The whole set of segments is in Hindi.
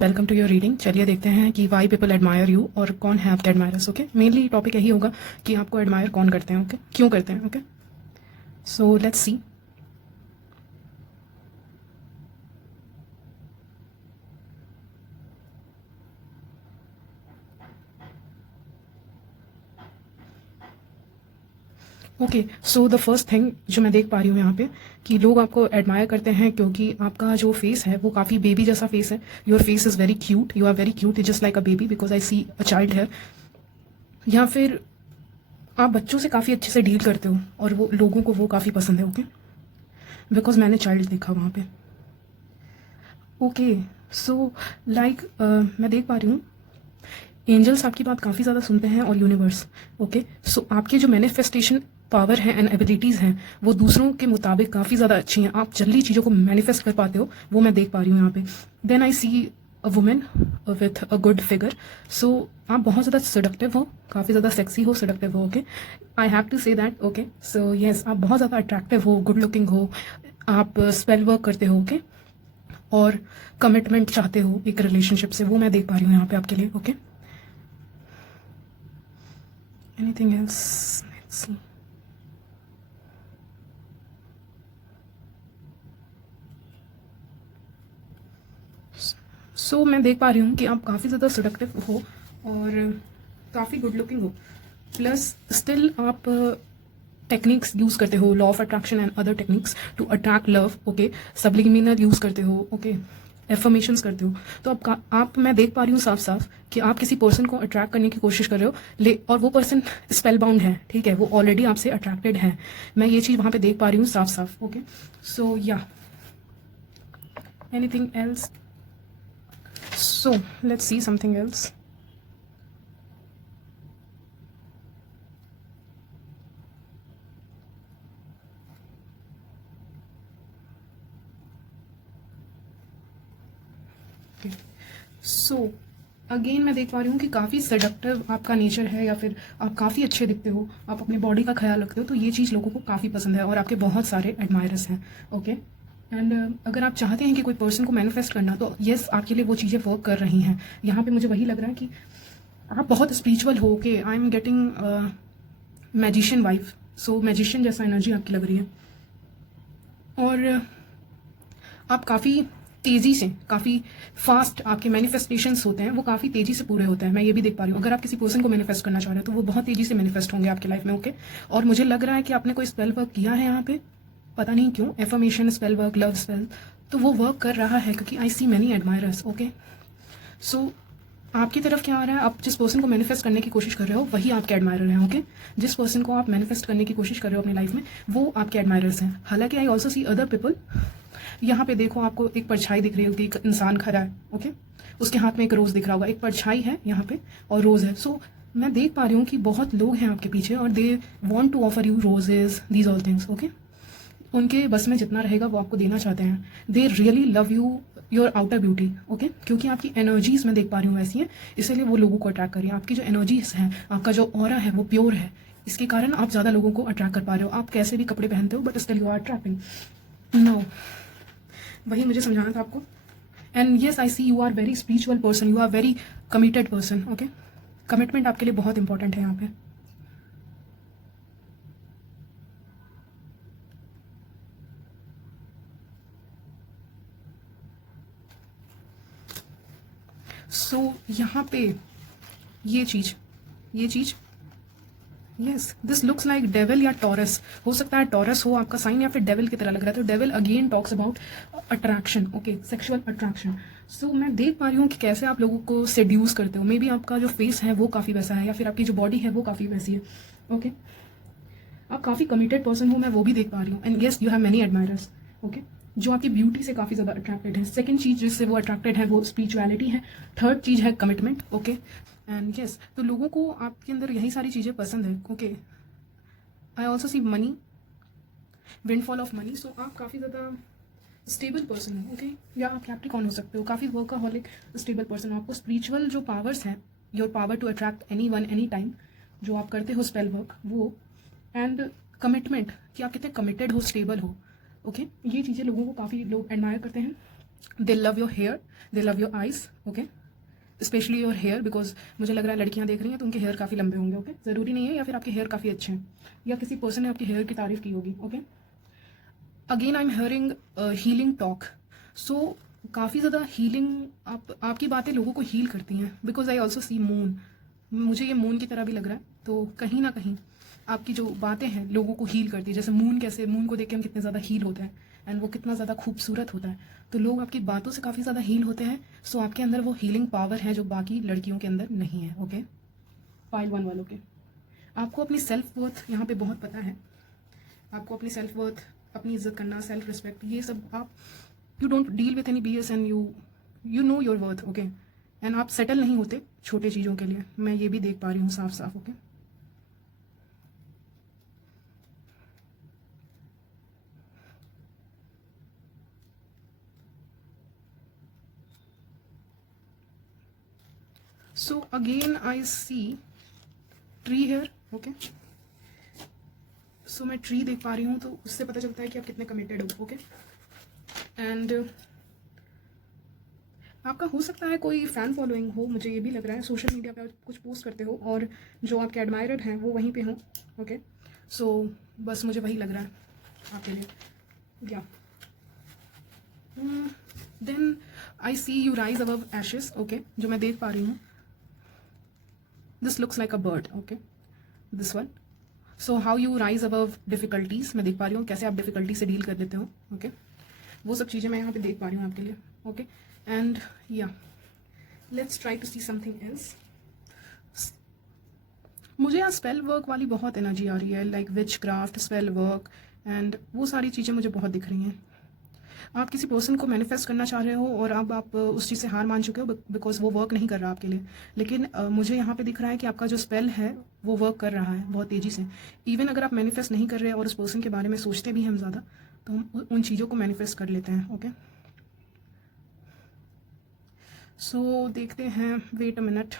Welcome to your reading. चलिए देखते हैं कि वाई पीपल एडमायर यू और कौन है आपके एडमायरर्स। ओके, मेनली टॉपिक यही होगा कि आपको एडमायर कौन करते हैं, ओके, क्यों करते हैं। Okay, so let's see. Okay, so the first thing जो मैं देख पा रही हूँ यहाँ पे कि लोग आपको एडमायर करते हैं क्योंकि आपका जो फेस है वो काफ़ी बेबी जैसा फेस है। Your face is very cute, you are very cute, just like a baby because I see a child है। या फिर आप बच्चों से काफ़ी अच्छे से डील करते हो और वो लोगों को वो काफ़ी पसंद है। ओके, बिकॉज मैंने चाइल्ड देखा वहाँ पे। ओके, सो लाइक मैं देख पा रही हूँ एंजल्स आपकी बात काफ़ी ज़्यादा सुनते हैं और यूनिवर्स। ओके, सो आपकी जो मैनिफेस्टेशन पावर है एंड एबिलिटीज़ हैं वो दूसरों के मुताबिक काफ़ी ज़्यादा अच्छी हैं। आप जल्दी चीज़ों को मैनिफेस्ट कर पाते हो, वो मैं देख पा रही हूँ यहाँ पे। Then I see a women with a good figure. So आप बहुत ज़्यादा सडक्टिव हो, काफ़ी ज़्यादा सेक्सी हो, सडक्टिव हो। Okay, I have to say that. Okay, so yes, आप बहुत ज़्यादा अट्रैक्टिव हो, गुड लुकिंग हो, आप स्पेल वर्क करते हो। ओके, और कमिटमेंट चाहते हो एक रिलेशनशिप से, वो मैं देख पा रही हूँ यहाँ पे आपके लिए। Okay, anything else, let's see. So मैं देख पा रही हूँ कि आप काफ़ी ज़्यादा सडक्टिव हो और काफ़ी गुड लुकिंग हो, प्लस स्टिल आप टेक्निक्स यूज़ करते हो, law of attraction and other techniques to attract love. Okay, subliminal use करते हो। ओके, एफर्मेशंस करते हो। तो आप मैं देख पा रही हूँ साफ साफ कि आप किसी पर्सन को अट्रैक्ट करने की कोशिश कर रहे हो, और वो पर्सन स्पेल बाउंड है, ठीक है, वो ऑलरेडी आपसे अट्रैक्टेड है। मैं ये चीज़ वहाँ पे देख पा रही हूँ साफ साफ। ओके, सो या anything else, so let's see something else. Okay. So again मैं देख पा रही हूँ कि काफ़ी सडक्टिव आपका नेचर है, या फिर आप काफ़ी अच्छे दिखते हो, आप अपने बॉडी का ख्याल रखते हो, तो ये चीज़ लोगों को काफ़ी पसंद है और आपके बहुत सारे एडमायरर्स हैं। ओके, एंड अगर आप चाहते हैं कि कोई पर्सन को मैनिफेस्ट करना, तो येस, आपके लिए वो चीज़ें वर्क कर रही हैं। यहाँ पे मुझे वही लग रहा है कि आप बहुत स्पिरिचुअल हो। के आई am getting magician wife, so magician जैसा एनर्जी आपकी लग रही है। और आप काफ़ी तेज़ी से, काफ़ी फास्ट आपके मैनिफेस्टेशंस होते हैं, वो काफ़ी तेज़ी से पूरे होते हैं। मैं ये भी देख पा रही हूँ, अगर आप किसी पर्सन को मैनिफेस्ट करना चाह रहे हो तो वो बहुत तेज़ी से मैनिफेस्ट होंगे आपकी लाइफ में। ओके, और मुझे लग रहा है कि आपने कोई स्पेल वर्क किया है यहाँ पे, पता नहीं क्यों, affirmation spell work, love spell, तो वो वर्क कर रहा है क्योंकि आई सी मैनी एडमायरर्स। ओके, सो आपकी तरफ क्या आ रहा है, आप जिस पर्सन को मैनिफेस्ट करने की कोशिश कर रहे हो वही आपके एडमायरर हैं। ओके, जिस पर्सन को आप मैनिफेस्ट करने की कोशिश कर रहे हो अपनी लाइफ में, वो आपके एडमायरर्स हैं। हालांकि आई ऑल्सो सी अदर पीपल। यहाँ पे देखो, आपको एक परछाई दिख रही होगी, एक इंसान खड़ा है। ओके, उसके हाथ में एक रोज़ दिख रहा होगा, एक परछाई है यहाँ पे और रोज़ है। सो मैं देख पा रही हूँ कि बहुत लोग हैं आपके पीछे और they want to offer you roses, these all things. Okay, उनके बस में जितना रहेगा वो आपको देना चाहते हैं। दे really love you, your outer beauty. Okay, क्योंकि आपकी एनर्जीज मैं देख पा रही हूँ वैसी हैं, इसीलिए वो लोगों को अट्रैक्ट कर रही है। आपकी जो एनर्जीज हैं, आपका जो ऑरा है वो प्योर है, इसके कारण आप ज़्यादा लोगों को अट्रैक्ट कर पा रहे हो। आप कैसे भी कपड़े पहनते हो but still you are attracting. No, वही मुझे समझाना था आपको। And yes, I see you are very spiritual person, you are very committed person. Okay, commitment आपके लिए बहुत इंपॉर्टेंट है यहाँ पे। सो यहाँ पे ये चीज़, ये चीज़, yes, this looks like devil या टॉरस। हो सकता है टॉरस हो आपका साइन, या फिर डेविल की तरह लग रहा है। तो devil again talks about attraction. Okay, sexual attraction. So मैं देख पा रही हूँ कि कैसे आप लोगों को सेड्यूस करते हो। मे बी आपका जो फेस है वो काफ़ी वैसा है, या फिर आपकी जो बॉडी है वो काफ़ी वैसी है। ओके, आप काफ़ी कमिटेड पर्सन हो, मैं वो भी देख पा रही हूँ। And yes, you have many admirers. Okay, जो आपकी ब्यूटी से काफ़ी ज़्यादा अट्रैक्टेड है। सेकंड चीज़ जिससे वो अट्रैक्टेड है वो स्पिरिचुअलिटी है। थर्ड चीज़ है कमिटमेंट। ओके, एंड येस, तो लोगों को आपके अंदर यही सारी चीज़ें पसंद है। Okay, I also see money, windfall of money. So आप काफ़ी ज़्यादा स्टेबल पर्सन हो। ओके, या आप कैप्रिकॉर्न हो सकते हो, काफ़ी वर्कaholic स्टेबल पर्सन हो। आपको स्पिरिचुअल जो पावर्स हैं, your power to attract anyone anytime, जो आप करते हो स्पेल वर्क, वो, एंड कमिटमेंट, कि आप कितने कमिटेड हो, स्टेबल हो। ओके, ये चीज़ें लोगों को काफ़ी लोग एडमायर करते हैं। They love your hair, they love your eyes, okay, specially your hair, because मुझे लग रहा है लड़कियां देख रही हैं तो उनके हेयर काफ़ी लंबे होंगे, ओके, ज़रूरी नहीं है, या फिर आपके हेयर काफ़ी अच्छे हैं, या किसी पर्सन ने आपके हेयर की तारीफ की होगी, okay. Again I am hearing healing talk, so काफ़ी ज़्यादा हीलिंग, आपकी बातें लोगों को हील करती हैं, because I also C moon, मुझे ये मून की तरह भी लग रहा है, तो कहीं ना कहीं आपकी जो बातें हैं लोगों को हील करती है, जैसे मून, कैसे मून को देख के हम कितने ज़्यादा हील होते हैं, एंड वो कितना ज़्यादा खूबसूरत होता है, तो लोग आपकी बातों से काफ़ी ज़्यादा हील होते हैं, सो आपके अंदर वो हीलिंग पावर है जो बाकी लड़कियों के अंदर नहीं है, ओके। पाइल 1 वालों के, आपको अपनी सेल्फ वर्थ यहाँ पे बहुत पता है, आपको अपनी सेल्फ वर्थ, अपनी इज्जत करना, सेल्फ रिस्पेक्ट, ये सब आप, you don't deal with any BS, and you know your worth, okay, and आप सेटल नहीं होते छोटे चीज़ों के लिए, मैं ये भी देख पा रही हूँ साफ साफ, okay. So again I see tree here, okay, so मैं ट्री देख पा रही हूँ, तो उससे पता चलता है कि आप कितने कमिटेड हो, ओके। एंड आपका हो सकता है कोई फ़ैन फॉलोइंग हो, मुझे ये भी लग रहा है, सोशल मीडिया पे आप कुछ पोस्ट करते हो और जो आपके एडमायरर हैं वो वहीं पे हों, ओके, सो बस मुझे वही लग रहा है आपके लिए, या then I see you rise above ashes, okay, जो मैं देख पा रही हूँ, this looks like a bird, okay, this one, so how you rise above difficulties, मैं देख पा रही हूँ कैसे आप डिफिकल्टी से डील कर लेते हो, ओके, वो सब चीज़ें मैं यहाँ पे देख पा रही हूँ आपके लिए, okay. And yeah let's try to see something else, मुझे यहाँ स्पेल वर्क वाली बहुत एनर्जी आ रही है, like which craft, spell work, and वो सारी चीज़ें मुझे बहुत दिख रही हैं। आप किसी पर्सन को मैनिफेस्ट करना चाह रहे हो और अब आप उस चीज़ से हार मान चुके हो बिकॉज वो वर्क नहीं कर रहा आपके लिए, लेकिन मुझे यहाँ पे दिख रहा है कि आपका जो स्पेल है वो वर्क कर रहा है बहुत तेज़ी से। इवन अगर आप मैनिफेस्ट नहीं कर रहे और उस पर्सन के बारे में सोचते भी हैं हम ज़्यादा, तो हम उन चीज़ों को मैनिफेस्ट कर लेते हैं, ओके। सो देखते हैं, wait a minute,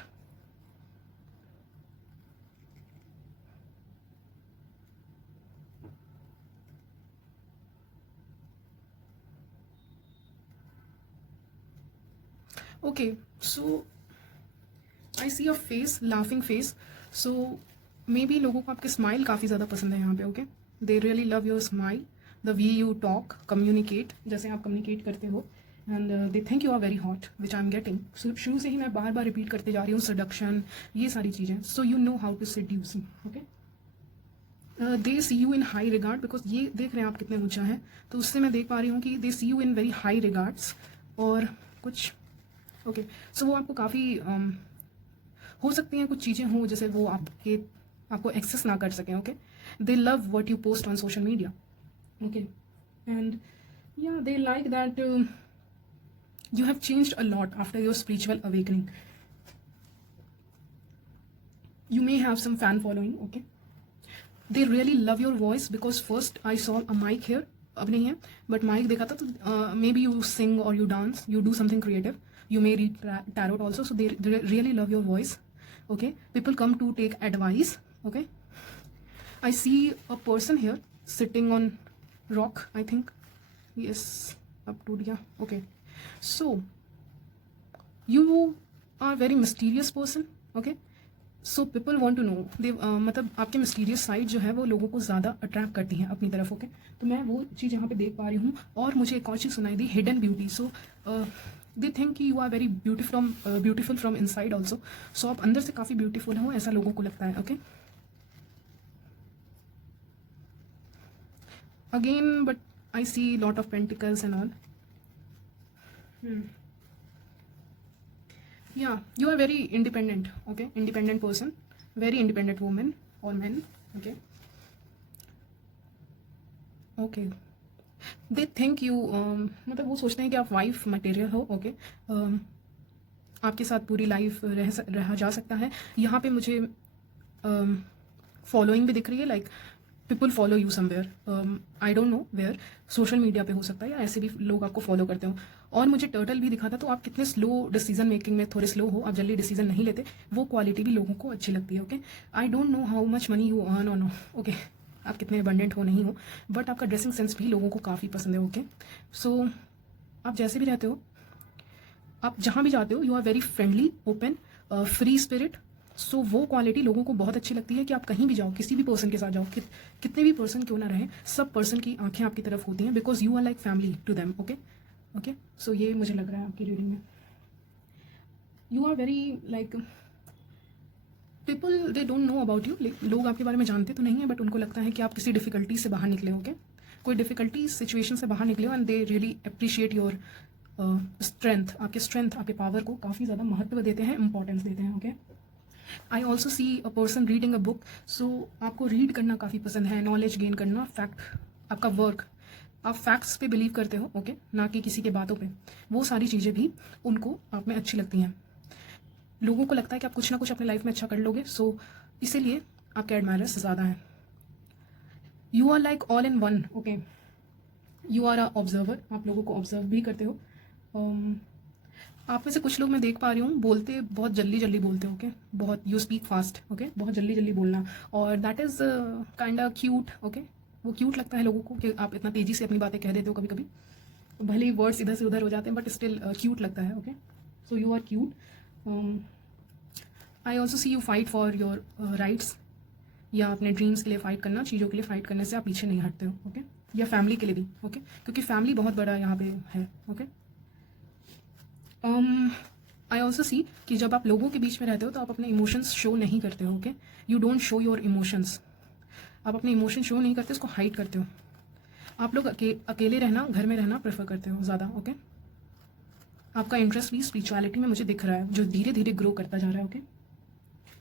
okay, so I see a face, laughing face, so maybe लोगों को आपके स्माइल काफ़ी ज़्यादा पसंद है यहाँ पे, okay, they really love your smile, the way you talk, communicate, जैसे आप कम्युनिकेट करते हो, and they think you are very hot, which I am getting, शुरू से ही मैं बार बार रिपीट करते जा रही हूँ, सडक्शन, ये सारी चीज़ें, so you know how to seduce, okay. They see you in high regard, because ये देख रहे हैं आप कितने ऊंचा है, तो उससे मैं देख पा रही हूँ कि they see you in very high regards, और कुछ, ओके, सो वो आपको काफ़ी हो सकती हैं कुछ चीज़ें हों जैसे वो आपको एक्सेस ना कर सकें, okay, they love what you post on social media, okay, and या they like that you have changed a lot after your spiritual awakening. You may have some fan following, okay, they really love your voice because first I saw a mic here, अब नहीं है, but mic देखा था, तो maybe you sing or you dance, you do something creative, you may read tarot also, so they really love your voice, okay, people come to take advice, okay. I see a person here sitting on rock, I think, yes, up to, yeah, okay, so you are very mysterious person, okay, so people want to know, they मतलब आपके मिस्टीरियस साइड जो है वो लोगों को ज़्यादा अट्रैक्ट करती हैं अपनी तरफ, ओके, तो मैं वो चीज़ यहाँ पे देख पा रही हूँ, और मुझे एक और चीज़ सुनाई दी, hidden beauty, so they think कि you are very beautiful from inside also, so आप अंदर से काफ़ी ब्यूटीफुल हो, ऐसा लोगों को लगता है, okay. Again but I see lot of pentacles and all, yeah, you are very independent, okay, independent person, very independent woman or men, okay, okay, they think you मतलब वो सोचते हैं कि आप वाइफ मटेरियल हो, ओके, आपके साथ पूरी लाइफ रहा जा सकता है। यहाँ पे मुझे फॉलोइंग भी दिख रही है, like people follow you somewhere, I don't know where, social media पे हो सकता है या ऐसे भी लोग आपको फॉलो करते हो। और मुझे टर्टल भी दिखा था, तो आप कितने स्लो डिसीजन मेकिंग में थोड़े स्लो हो, आप जल्दी डिसीजन नहीं लेते, वो क्वालिटी भी लोगों को अच्छी लगती है, okay. I don't know how much money you earn और नो, ओके, आप कितने अबंडेंट हो नहीं हो, बट आपका ड्रेसिंग सेंस भी लोगों को काफ़ी पसंद है, ओके। सो आप जैसे भी रहते हो, आप जहाँ भी जाते हो, you are very friendly, open, free spirit. So वो क्वालिटी लोगों को बहुत अच्छी लगती है कि आप कहीं भी जाओ, किसी भी पर्सन के साथ जाओ, कितने भी पर्सन क्यों ना रहे, सब पर्सन की आंखें आपकी तरफ होती हैं, because you are like family to them. Okay okay, so ये मुझे लग रहा है आपकी रीडिंग में। You are very like, people they don't know about you, लोग आपके बारे में जानते तो नहीं है, बट उनको लगता है कि आप किसी डिफिकल्टी से बाहर निकले हो, कोई डिफिकल्टी सिचुएशन से बाहर निकले हो, and they really appreciate your strength, आपके पावर को काफ़ी ज़्यादा महत्व देते हैं, इंपॉर्टेंस देते हैं। Okay, I also see a person reading a book. So आपको रीड करना काफ़ी पसंद है, नॉलेज गेन करना, फैक्ट, आपका वर्क, आप फैक्ट्स पे बिलीव करते हो, ओके, ना कि किसी के बातों पे। वो सारी चीज़ें भी उनको आप में अच्छी लगती हैं। लोगों को लगता है कि आप कुछ ना कुछ अपने लाइफ में अच्छा कर लोगे, सो इसीलिए आपके एडमायरर्स ज़्यादा हैं। You are like all in one. Okay, you are a observer, आप लोगों को ऑब्जर्व भी करते हो। आप में से कुछ लोग मैं देख पा रही हूँ बोलते बहुत जल्दी जल्दी बोलते हो, ओके, बहुत, यू स्पीक फास्ट, ओके, बहुत जल्दी जल्दी बोलना, और that is kind of cute. Okay, वो क्यूट लगता है लोगों को कि आप इतना तेज़ी से अपनी बातें कह देते हो, कभी कभी भले ही वर्ड्स इधर से उधर हो जाते हैं, बट स्टिल क्यूट लगता है। Okay, so you are cute. I also see you fight for your rights, या अपने ड्रीम्स के लिए फाइट करना, चीज़ों के लिए फाइट करने से आप पीछे नहीं हटते हो। ओके, या फैमिली के लिए भी, ओके, क्योंकि फैमिली बहुत बड़ा यहाँ पे है। ओके, आई ऑल्सो सी कि जब आप लोगों के बीच में रहते हो तो आप अपने इमोशंस शो नहीं करते हो। Okay, you don't show your emotions, आप अपने इमोशन शो नहीं करते, उसको हाइड करते हो। आप लोग अकेले रहना, घर में रहना प्रेफर करते हो ज़्यादा। ओके, आपका इंटरेस्ट भी स्पिरिचुअलिटी में मुझे दिख रहा है, जो धीरे धीरे ग्रो करता जा रहा है। Okay,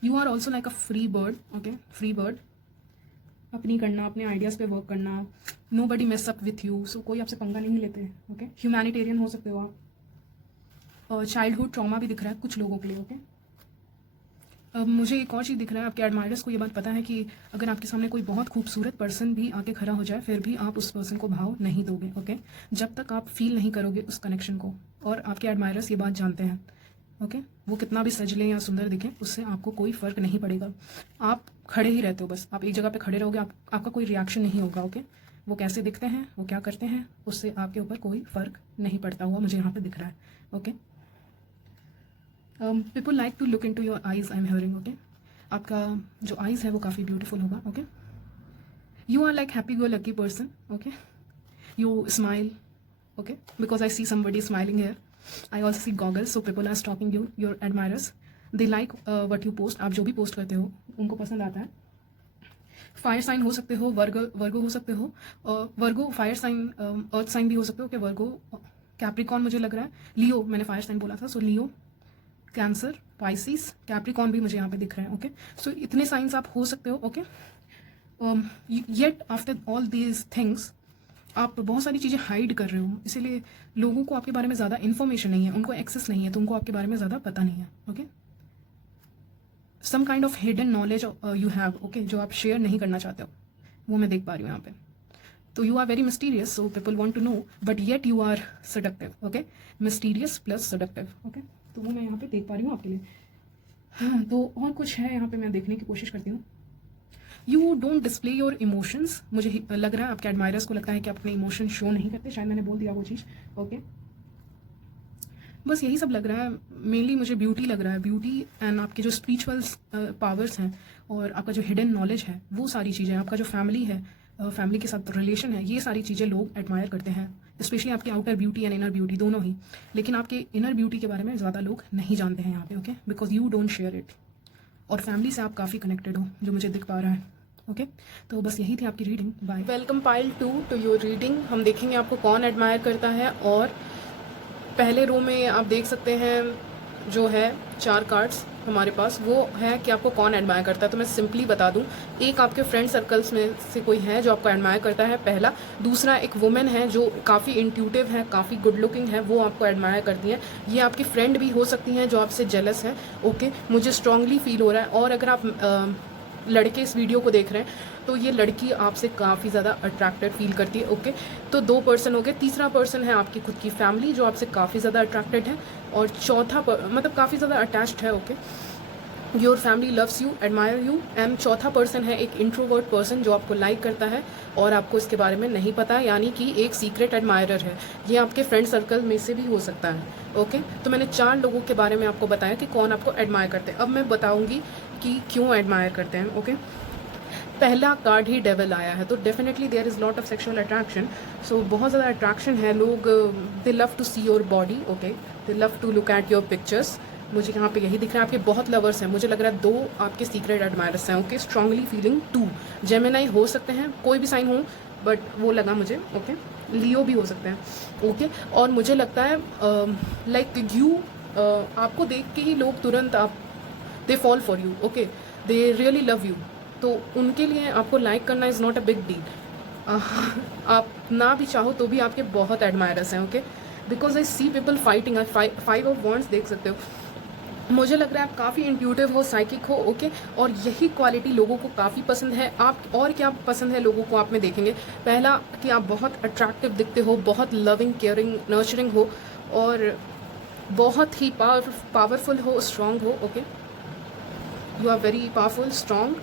you are also like a free bird. Okay, free bird, अपनी करना, अपने आइडियाज़ पे वर्क करना, nobody mess up with you, so कोई आपसे पंगा नहीं लेते। ओके, ह्यूमैनिटेरियन हो सकते हो आप। चाइल्डहुड ट्रॉमा भी दिख रहा है कुछ लोगों के लिए। ओके, अब मुझे एक और चीज़ दिख रहा है, आपके एडमायरर्स को ये बात पता है कि अगर आपके सामने कोई बहुत खूबसूरत पर्सन भी आके खड़ा हो जाए, फिर भी आप उस पर्सन को भाव नहीं दोगे। ओके, जब तक आप फील नहीं करोगे उस कनेक्शन को, और आपके एडमायरर्स ये बात जानते हैं। ओके, वो कितना भी सजले या सुंदर दिखें, उससे आपको कोई फ़र्क नहीं पड़ेगा, आप खड़े ही रहते हो, बस आप एक जगह पे खड़े रहोगे, आपका कोई रिएक्शन नहीं होगा। ओके, वो कैसे दिखते हैं, वो क्या करते हैं, उससे आपके ऊपर कोई फ़र्क नहीं पड़ता हुआ मुझे यहाँ पे दिख रहा है। Okay, people like to look into your eyes, I am hearing. Okay, आपका जो आइज़ है वो काफ़ी ब्यूटीफुल होगा। Okay, you are like happy go lucky person. Okay, you smile, okay, because I see somebody smiling here. I also see goggles, so people are stalking you, your admirers. They like what you post. आप जो भी पोस्ट करते हो उनको पसंद आता है। फायर साइन हो सकते हो, वर्गो हो सकते हो, वर्गो फायर साइन, अर्थ साइन भी हो सकते हो। कि वर्गो, कैप्रिकॉन मुझे लग रहा है, लियो, मैंने फायर साइन बोला था, सो लियो, कैंसर, पाइसिस, कैप्रिकॉन भी मुझे यहाँ पे दिख रहे हैं। ओके, सो इतने साइंस आप हो सकते हो। Okay, yet after all these things आप बहुत सारी चीज़ें हाइड कर रहे हो, इसीलिए लोगों को आपके बारे में ज़्यादा इन्फॉर्मेशन नहीं है, उनको एक्सेस नहीं है, तो उनको आपके बारे में ज़्यादा पता नहीं है। Okay, some kind of hidden knowledge you have, okay, जो आप शेयर नहीं करना चाहते हो, वो मैं देख पा रही हूँ यहाँ पे। तो you are very mysterious, so people want to know, but yet you are seductive. Okay, mysterious plus seductive. Okay, तो वो मैं यहाँ पे देख पा रही हूँ आपके लिए। हाँ, तो और कुछ है यहाँ पे, मैं देखने की कोशिश करती हूँ। You don't display your emotions, मुझे लग रहा है आपके एडमायरर्स को लगता है कि आप अपने इमोशन शो नहीं करते, शायद मैंने बोल दिया वो चीज़। ओके, बस यही सब लग रहा है, मेनली मुझे ब्यूटी लग रहा है, ब्यूटी एंड आपके जो स्पिरिचुअल पावर्स हैं, और आपका जो हिडन नॉलेज है, वो सारी चीज़ें, आपका जो फैमिली है, फैमिली के साथ रिलेशन है, ये सारी चीज़ें लोग एडमायर करते हैं, स्पेशली आपकी outer beauty and inner beauty, दोनों ही। लेकिन आपके इनर ब्यूटी के बारे में ज़्यादा लोग नहीं जानते हैं यहाँ पे। Okay, because you don't share it, और फैमिली से आप काफ़ी कनेक्टेड हो, जो मुझे दिख पा रहा है। ओके, तो बस यही थी आपकी reading. Bye. Welcome pile 2 to your reading. हम देखेंगे आपको कौन एडमायर करता है, और पहले रो में आप देख सकते हैं जो है 4 कार्ड्स हमारे पास, वो है कि आपको कौन एडमायर करता है। तो मैं सिंपली बता दूं, एक आपके फ्रेंड सर्कल्स में से कोई है जो आपको एडमायर करता है, पहला। दूसरा, एक वुमेन है जो काफ़ी इंट्यूटिव है, काफ़ी गुड लुकिंग है, वो आपको एडमायर करती है। ये आपकी फ्रेंड भी हो सकती हैं जो आपसे जेलस है। ओके, मुझे स्ट्रांगली फील हो रहा है। और अगर आप लड़के इस वीडियो को देख रहे हैं तो ये लड़की आपसे काफ़ी ज़्यादा अट्रैक्टेड फील करती है। ओके, तो 2 पर्सन हो गए। तीसरा पर्सन है आपकी खुद की फैमिली, जो आपसे काफ़ी ज़्यादा अट्रैक्टेड है। और चौथा मतलब काफ़ी ज़्यादा अटैच्ड है। Okay, your family loves you, admire you. And चौथा पर्सन है एक इंट्रोवर्ट पर्सन जो आपको लाइक करता है और आपको इसके बारे में नहीं पता, यानी कि एक सीक्रेट एडमायरर है। ये आपके फ्रेंड सर्कल में से भी हो सकता है। ओके, तो मैंने 4 लोगों के बारे में आपको बताया कि कौन आपको एडमायर करते हैं। अब मैं बताऊंगी कि क्यों एडमायर करते हैं। ओके, पहला कार्ड ही डेविल आया है, तो definitely there is lot of sexual attraction. So बहुत ज़्यादा अट्रैक्शन है। लोग they love to see your body. Okay, they love to look at your pictures. मुझे यहाँ पे यही दिख रहा है, आपके बहुत लवर्स हैं। मुझे लग रहा है 2 आपके सीक्रेट एडमायरर्स हैं। ओके, स्ट्रांगली फीलिंग 2 जेमिनाई हो सकते हैं, कोई भी साइन हो, बट वो लगा मुझे। ओके, लियो भी हो सकते हैं। ओके, और मुझे लगता है लाइक यू, आपको देख के ही लोग तुरंत आप they fall for you. Okay, they really love you. तो उनके लिए आपको लाइक करना is not a big deal. आप ना भी चाहो तो भी आपके बहुत एडमायरर्स हैं। Okay, because I see people fighting. 5 of wands देख सकते हो। मुझे लग रहा है आप काफ़ी इंट्यूटिव हो, साइकिक हो। ओके, और यही क्वालिटी लोगों को काफ़ी पसंद है। आप और क्या पसंद है लोगों को आप में देखेंगे, पहला कि आप बहुत अट्रैक्टिव दिखते हो, बहुत लविंग, केयरिंग, नर्चरिंग हो, और बहुत ही पावरफुल हो, स्ट्रांग हो। Okay, you are very powerful, strong,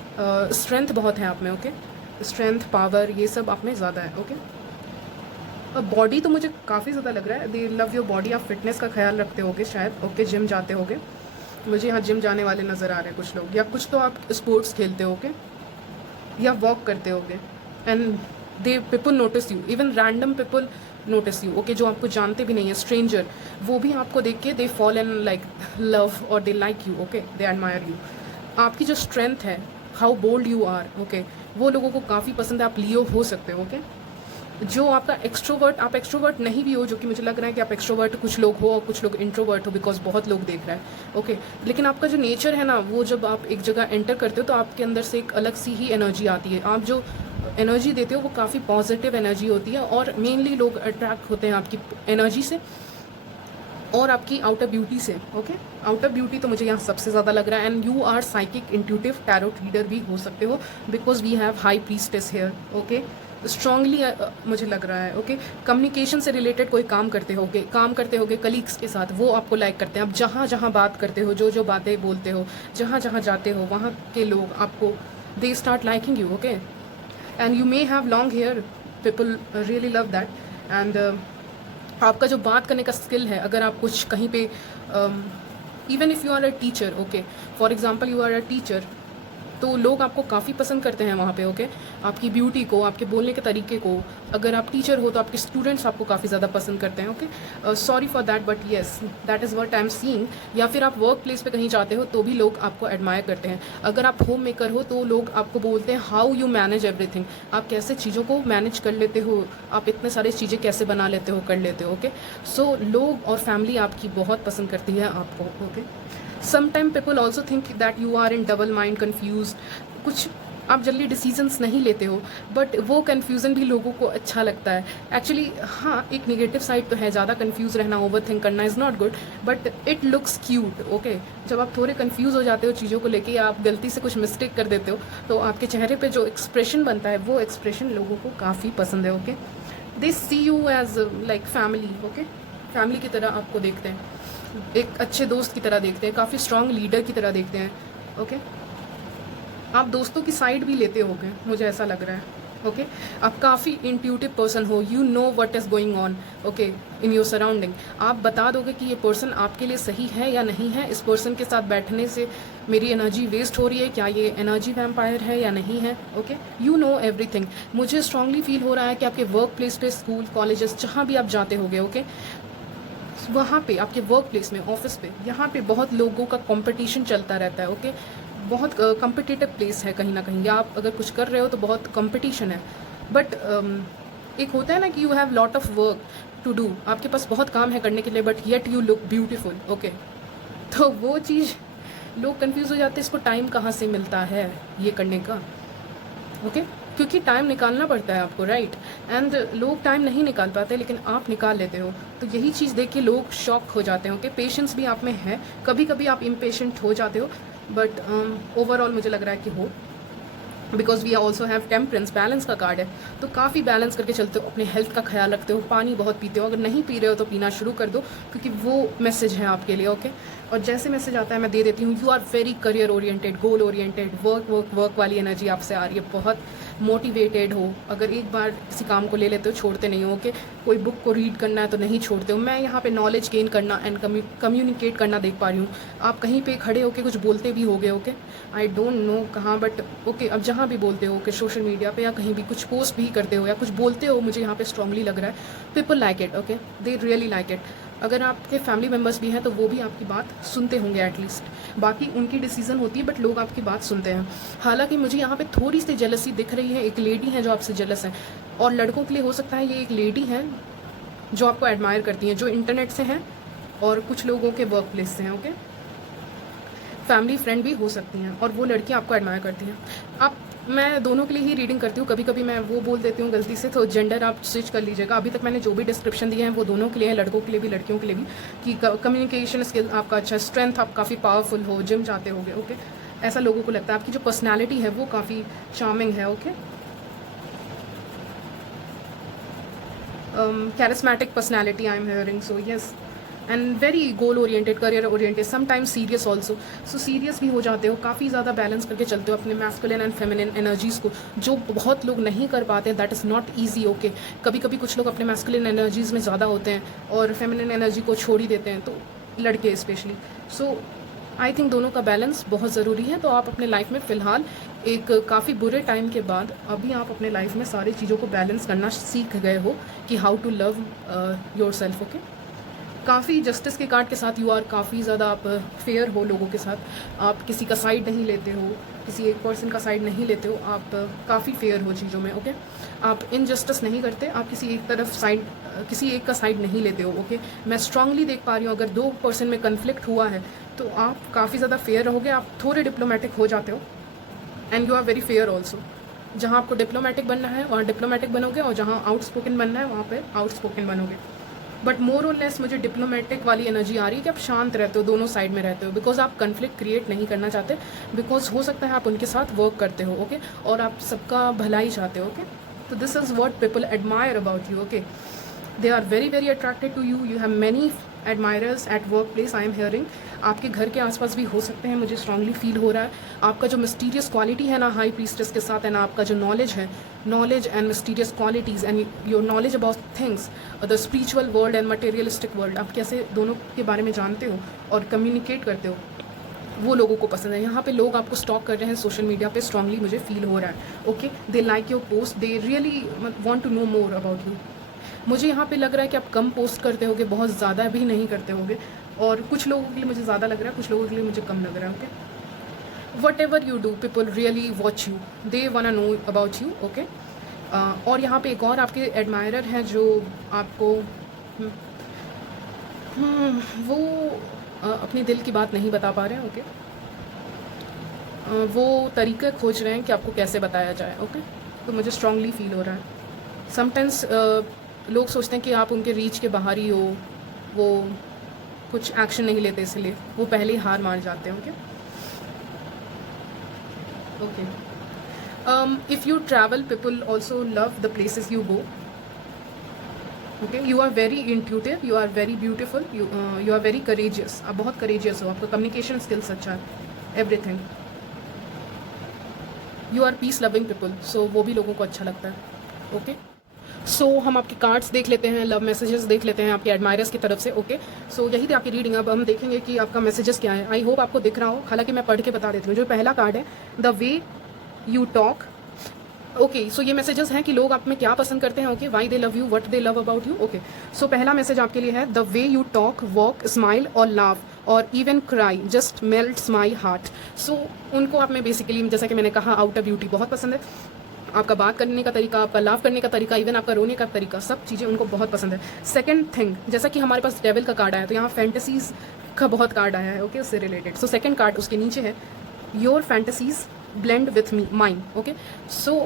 strength बहुत है आप में। ओके, स्ट्रेंथ, पावर, ये सब आप में ज़्यादा है। ओके, बॉडी तो मुझे काफ़ी ज़्यादा लग रहा है, दे लव योर बॉडी। आप फिटनेस का ख्याल रखते होगे शायद। ओके, जिम जाते होगे। मुझे यहाँ जिम जाने वाले नज़र आ रहे हैं कुछ लोग, या कुछ तो आप स्पोर्ट्स खेलते होगे या वॉक करते होगे। And they people notice you, even random people notice you. Okay, जो आपको जानते भी नहीं है, स्ट्रेंजर, वो भी आपको देख के they fall in like love और they like you. Okay, they admire you. आपकी जो स्ट्रेंथ है, how bold you are, okay, वो लोगों को काफ़ी पसंद है। आप लियो हो सकते हो। ओके, जो आपका एक्सट्रोवर्ट, आप एक्सट्रोवर्ट नहीं भी हो, जो कि मुझे लग रहा है कि आप एक्सट्रोवर्ट कुछ लोग हो और कुछ लोग इंट्रोवर्ट हो, बिकॉज बहुत लोग देख रहा है। ओके, लेकिन आपका जो नेचर है ना, वो जब आप एक जगह एंटर करते हो तो आपके अंदर से एक अलग सी ही एनर्जी आती है। आप जो एनर्जी देते हो वो काफ़ी पॉजिटिव एनर्जी होती है, और मेनली लोग अट्रैक्ट होते हैं आपकी एनर्जी से और आपकी आउटर ब्यूटी से। ओके, आउटर ब्यूटी तो मुझे यहाँ सबसे ज़्यादा लग रहा है। And you are psychic, intuitive, tarot reader भी हो सकते हो, because we have high priestess here. Okay, strongly मुझे लग रहा है। ओके, कम्युनिकेशन से रिलेटेड कोई काम करते होगे कलीग्स के साथ, वो आपको लाइक करते हैं। आप जहाँ जहाँ बात करते हो, जो जो बातें बोलते हो, जहाँ जहाँ जाते हो, वहाँ के लोग आपको they start liking you. Okay, and you may have long hair, people really love that. And आपका जो बात करने का स्किल है, अगर आप कुछ कहीं पे even if you are a teacher, okay, for example you are a teacher, तो लोग आपको काफ़ी पसंद करते हैं वहाँ पे। ओके, आपकी ब्यूटी को, आपके बोलने के तरीके को। अगर आप टीचर हो तो आपके स्टूडेंट्स आपको काफ़ी ज़्यादा पसंद करते हैं। Okay, sorry for that, but yes, that is what I am seeing. या फिर आप वर्क प्लेस पे कहीं जाते हो तो भी लोग आपको एडमायर करते हैं। अगर आप होम मेकर हो तो लोग आपको बोलते हैं हाउ यू मैनेज एवरीथिंग, आप कैसे चीज़ों को मैनेज कर लेते हो, आप इतने सारे चीज़ें कैसे बना लेते हो, कर लेते हो। ओके, सो लोग और फैमिली आपकी बहुत पसंद करती है आपको। Okay, sometime people also think that you are in double mind, confuse, कुछ आप जल्दी डिसीजंस नहीं लेते हो, बट वो कन्फ्यूज़न भी लोगों को अच्छा लगता है। एक्चुअली हाँ, एक नेगेटिव साइड तो है, ज़्यादा कन्फ्यूज़ रहना, ओवर थिंक करना is not good, but it looks cute. Okay, जब आप थोड़े कन्फ्यूज़ हो जाते हो चीज़ों को लेके, आप गलती से कुछ मिस्टेक कर देते हो, तो आपके चेहरे पे जो एक्सप्रेशन बनता है, वो एक्सप्रेशन लोगों को काफ़ी पसंद है। Okay, they see you as like family. Okay, family की तरह आपको देखते हैं, एक अच्छे दोस्त की तरह देखते हैं, काफ़ी स्ट्रॉन्ग लीडर की तरह देखते हैं। ओके, आप दोस्तों की साइड भी लेते होगे, मुझे ऐसा लग रहा है। ओके, आप काफ़ी इंट्यूटिव पर्सन हो, you know what is going on. Okay, in your surrounding, आप बता दोगे कि ये पर्सन आपके लिए सही है या नहीं है, इस पर्सन के साथ बैठने से मेरी एनर्जी वेस्ट हो रही है, क्या ये एनर्जी वैम्पायर है या नहीं है। Okay, you know everything. मुझे स्ट्रांगली फील हो रहा है कि आपके वर्क प्लेस पे, स्कूल, कॉलेजेस, जहाँ भी आप जाते होगे, ओके, वहाँ पे आपके वर्क प्लेस में, ऑफिस पे, यहाँ पे बहुत लोगों का कंपटीशन चलता रहता है। ओके, बहुत कम्पिटिटिव प्लेस है कहीं ना कहीं, या आप अगर कुछ कर रहे हो तो बहुत कंपटीशन है। बट एक होता है ना कि you have lot of work to do, आपके पास बहुत काम है करने के लिए, but yet you look beautiful. Okay, तो वो चीज़ लोग कंफ्यूज हो जाते हैं, इसको टाइम कहाँ से मिलता है ये करने का। ओके, क्योंकि टाइम निकालना पड़ता है आपको, राइट। एंड लोग टाइम नहीं निकाल पाते, लेकिन आप निकाल लेते हो, तो यही चीज़ देख के लोग शॉक हो जाते हैं। ओके, पेशेंस भी आप में है, कभी कभी आप इम्पेशेंट हो जाते हो, बट ओवरऑल मुझे लग रहा है कि हो। Because we also have temperance, balance का कार्ड है, तो काफ़ी बैलेंस करके चलते हो, अपने हेल्थ का ख्याल रखते हो, पानी बहुत पीते हो, अगर नहीं पी रहे हो तो पीना शुरू कर दो, क्योंकि वो मैसेज है आपके लिए। ओके, और जैसे मैसेज आता है मैं दे देती हूँ, you are very career oriented, goal oriented, work work work वाली एनर्जी आपसे आ रही है, बहुत मोटिवेटेड हो, अगर एक बार किसी काम को ले लेते हो छोड़ते नहीं हो। ओके, कोई बुक को रीड करना है तो नहीं छोड़ते हो। मैं यहाँ पे नॉलेज गेन करना एंड कम्युनिकेट करना देख पा रही हूँ। आप कहीं पे खड़े होके कुछ बोलते भी होगे, ओके, आई डोंट नो कहाँ, बट ओके, अब जहाँ भी बोलते हो, ओके, सोशल मीडिया पे या कहीं भी कुछ पोस्ट भी करते हो या कुछ बोलते हो, मुझे यहाँ पे स्ट्रांगली लग रहा है people like it. Okay, they really like it. अगर आपके फैमिली मेम्बर्स भी हैं तो वो भी आपकी बात सुनते होंगे एटलीस्ट, बाकी उनकी डिसीजन होती है, बट लोग आपकी बात सुनते हैं। हालांकि मुझे यहाँ पे थोड़ी सी जेलसी दिख रही है, एक लेडी है जो आपसे जेलस है, और लड़कों के लिए हो सकता है ये एक लेडी है जो आपको एडमायर करती हैं, जो इंटरनेट से हैं और कुछ लोगों के वर्क प्लेस से हैं। ओके, फैमिली फ्रेंड भी हो सकती हैं, और वो लड़कियां आपको एडमायर करती हैं। आप, मैं दोनों के लिए ही रीडिंग करती हूँ, कभी कभी मैं वो बोल देती हूँ गलती से, तो जेंडर आप स्विच कर लीजिएगा। अभी तक मैंने जो भी डिस्क्रिप्शन दिए हैं वो दोनों के लिए है, लड़कों के लिए भी लड़कियों के लिए भी, कि कम्युनिकेशन स्किल आपका अच्छा, स्ट्रेंथ आप काफ़ी पावरफुल हो, जिम जाते होगे। ओके, ऐसा लोगों को लगता है। आपकी जो पर्सनैलिटी है वो काफ़ी चार्मिंग है। Okay, charismatic personality I'm hearing, so yes, and very goal oriented, career oriented, sometimes serious also, so serious भी हो जाते हो, काफ़ी ज़्यादा बैलेंस करके चलते हो अपने masculine and feminine energies को, जो बहुत लोग नहीं कर पाते, that is not easy। okay, कभी कभी कुछ लोग अपने masculine energies में ज़्यादा होते हैं और feminine energy को छोड़ ही देते हैं, तो लड़के स्पेशली। सो आई थिंक दोनों का बैलेंस बहुत ज़रूरी है। तो आप अपने लाइफ में फ़िलहाल एक काफ़ी बुरे टाइम के बाद अभी आप अपने लाइफ में सारी चीज़ों को बैलेंस करना सीख गए हो कि how to love yourself. Okay, काफ़ी जस्टिस के कार्ड के साथ यू आर काफ़ी ज़्यादा आप फेयर हो लोगों के साथ, आप किसी का साइड नहीं लेते हो, किसी एक पर्सन का साइड नहीं लेते हो, आप काफ़ी फेयर हो चीज़ों में। ओके, आप इनजस्टिस नहीं करते, आप किसी एक तरफ साइड, किसी एक का साइड नहीं लेते हो। ओके, मैं स्ट्रांगली देख पा रही हूँ, अगर दो पर्सन में कन्फ्लिक्ट हुआ है तो आप काफ़ी ज़्यादा फेयर रहोगे, आप थोड़े डिप्लोमेटिक हो जाते हो, and you are very fair also. जहाँ आपको डिप्लोमेटिक बनना है वहाँ डिप्लोमेटिक बनोगे, और जहाँ आउटस्पोकन बनना है वहाँ पे आउटस्पोकन बनोगे। बट मोर और लेस मुझे डिप्लोमेटिक वाली एनर्जी आ रही है कि आप शांत रहते हो, दोनों साइड में रहते हो, बिकॉज आप कन्फ्लिक्ट क्रिएट नहीं करना चाहते, बिकॉज हो सकता है आप उनके साथ वर्क करते हो। ओके, और आप सबका भलाई चाहते हो। ओके, तो this is what people admire about you. Okay, they are very very attracted to you, you have many admirers at workplace, I am hearing. आपके घर के आसपास भी हो सकते हैं, मुझे स्ट्रांगली फील हो रहा है। आपका जो मिस्टीरियस क्वालिटी है ना हाई प्रीस्टेस के साथ, एंड आपका जो नॉलेज है, knowledge and mysterious qualities and your knowledge about things, the spiritual world and materialistic world, आप कैसे दोनों के बारे में जानते हो और कम्युनिकेट करते हो, वो लोगों को पसंद है। यहाँ पे लोग आपको स्टॉक कर रहे हैं सोशल मीडिया पे, स्ट्रांगली मुझे फील हो रहा है। Okay, they like your post, they really want to know more about you. मुझे यहाँ पे लग रहा है कि आप कम पोस्ट करते होगे, बहुत ज़्यादा भी नहीं करते होगे, और कुछ लोगों के लिए मुझे ज़्यादा लग रहा है, कुछ लोगों के लिए मुझे कम लग रहा है। Okay, what ever you do, people really watch you, they want no about you. Okay, और यहाँ पे एक और आपके एडमायरर हैं जो आपको वो अपने दिल की बात नहीं बता पा रहे हैं। ओके, वो तरीके खोज रहे हैं कि आपको कैसे बताया जाए। ओके, तो मुझे स्ट्रांगली फील हो रहा है। समटाइम्स लोग सोचते हैं कि आप उनके रीच के बाहर ही हो, वो कुछ एक्शन नहीं लेते, इसलिए वो पहले ही हार मान जाते हैं। Okay, if you travel, people also love the places you go. Okay, you are very intuitive, you are very beautiful, you are very courageous, आप बहुत करेजियस हो, आपका कम्युनिकेशन स्किल्स अच्छा है, everything. You are peace loving people, so वो भी लोगों को अच्छा लगता है। ओके, सो हम आपके कार्ड्स देख लेते हैं, लव मैसेजेस देख लेते हैं आपके एडमायरर्स की तरफ से। ओके, सो यही थी आपकी रीडिंग। अब हम देखेंगे कि आपका मैसेजेस क्या है। आई होप आपको दिख रहा हो, हालांकि मैं पढ़ के बता देती हूँ। जो पहला कार्ड है, the way you talk. Okay, so ये मैसेजेस हैं कि लोग आप में क्या पसंद करते हैं। Okay, why they love you, what they love about you. Okay, so पहला मैसेज आपके लिए है, the way you talk, walk, smile और लाव और even cry just melts my heart. So उनको आप में बेसिकली, जैसा कि मैंने कहा, आउटर ब्यूटी बहुत पसंद है, आपका बात करने का तरीका, आपका लाव करने का तरीका, इवन आपका रोने का तरीका, सब चीज़ें उनको बहुत पसंद है। सेकंड थिंग, जैसा कि हमारे पास डेविल का कार्ड आया, तो यहाँ फैंटेसीज का बहुत कार्ड आया है। ओके, उससे रिलेटेड। सो सेकंड कार्ड उसके नीचे है, your fantasies blend with me mine. Okay, so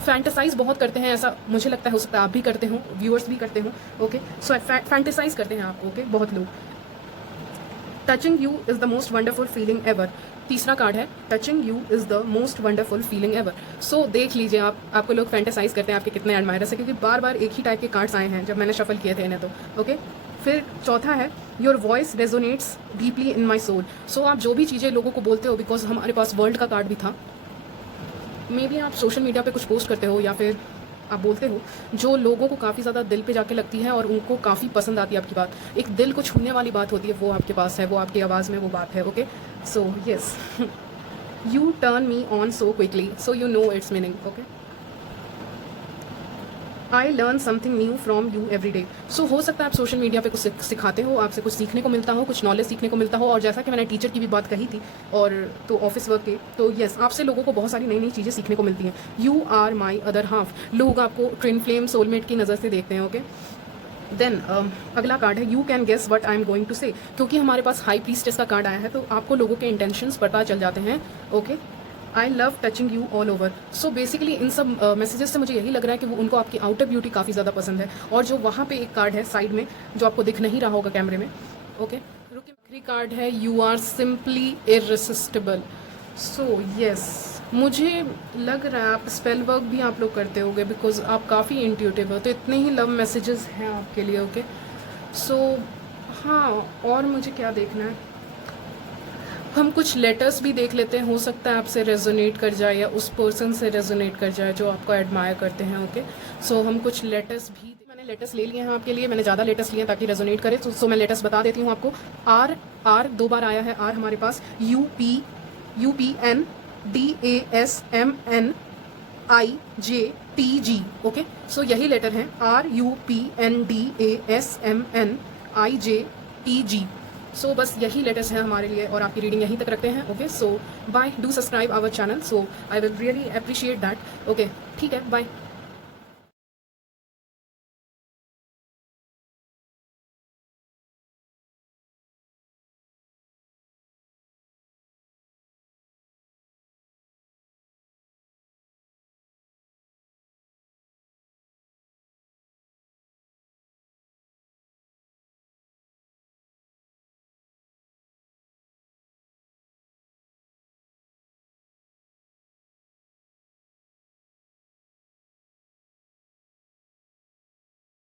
fantasise बहुत करते हैं, ऐसा मुझे लगता है, हो सकता है आप भी करते हो, व्यूअर्स भी करते हो। ओके, सो फैंटेसाइज करते हैं आप। ओके, बहुत लोग। Touching you is the most wonderful feeling ever. तीसरा कार्ड है touching you is the most wonderful feeling ever. So देख लीजिए आपको लोग फैंटेसाइज करते हैं आपके कितने एडमायरर्स है, क्योंकि बार बार एक ही टाइप के कार्ड्स आए हैं जब मैंने शफल किए थे इन्हें तो ओके। फिर चौथा है your voice resonates deeply in my soul. So आप जो भी चीज़ें लोगों को बोलते हो, बिकॉज हमारे पास वर्ल्ड का कार्ड भी था, मे बी आप सोशल मीडिया पे कुछ पोस्ट करते हो या फिर आप बोलते हो जो लोगों को काफ़ी ज़्यादा दिल पे जाके लगती है और उनको काफ़ी पसंद आती है आपकी बात, एक दिल को छूने वाली बात होती है, वो आपके पास है, वो आपकी आवाज़ में वो बात है। Okay, so yes, you turn me on so quickly, so you know its meaning. Okay, I learn something new from you every day. So हो सकता है आप सोशल मीडिया पे कुछ सिखाते हो, आपसे कुछ सीखने को मिलता हो, कुछ नॉलेज सीखने को मिलता हो। और जैसा कि मैंने टीचर की भी बात कही थी और तो ऑफिस वर्क के, तो यस, आपसे लोगों को बहुत सारी नई नई चीज़ें सीखने को मिलती हैं। You are my other half, लोग आपको ट्विन फ्लेम सोलमेट की नज़र से देखते हैं। ओके, देन अगला कार्ड है you can guess what I am going to say. क्योंकि हमारे पास हाई प्रीस्टेस का कार्ड आया है तो आपको लोगों के इंटेंशंस पता चल जाते हैं। Okay, I love touching you all over. So basically इन सब मैसेजेस से मुझे यही लग रहा है कि वो उनको आपकी आउटर ब्यूटी काफ़ी ज़्यादा पसंद है। और जो वहाँ पे एक कार्ड है साइड में जो आपको दिख नहीं रहा होगा कैमरे में, ओके, आखिरी कार्ड है you are simply irresistible. So yes, मुझे लग रहा है आप स्पेल वर्क भी आप लोग करते होगे, बिकॉज आप काफ़ी इंट्यूटिव हो, तो इतने ही लव मैसेजेस हैं आपके लिए। ओके, सो हाँ, और मुझे क्या देखना है, हम कुछ लेटर्स भी देख लेते हैं, हो सकता है आपसे रेजोनेट कर जाए या उस पर्सन से रेजोनेट कर जाए जो आपको एडमायर करते हैं। ओके, सो हम कुछ लेटर्स भी, मैंने लेटर्स ले लिए हैं आपके लिए, मैंने ज़्यादा लेटर्स लिए हैं ताकि रेजोनेट करे। सो मैं लेटर्स बता देती हूँ आपको। आर 2 बार आया है, आर हमारे पास UPN DASMN IJTG। ओके, सो यही लेटर हैं, RUPN DASMN IJTG। सो बस यही लेटर्स हैं हमारे लिए और आपकी रीडिंग यहीं तक रखते हैं। Okay, so bye, do subscribe our channel, so I will really appreciate that. Okay, ठीक है, बाय।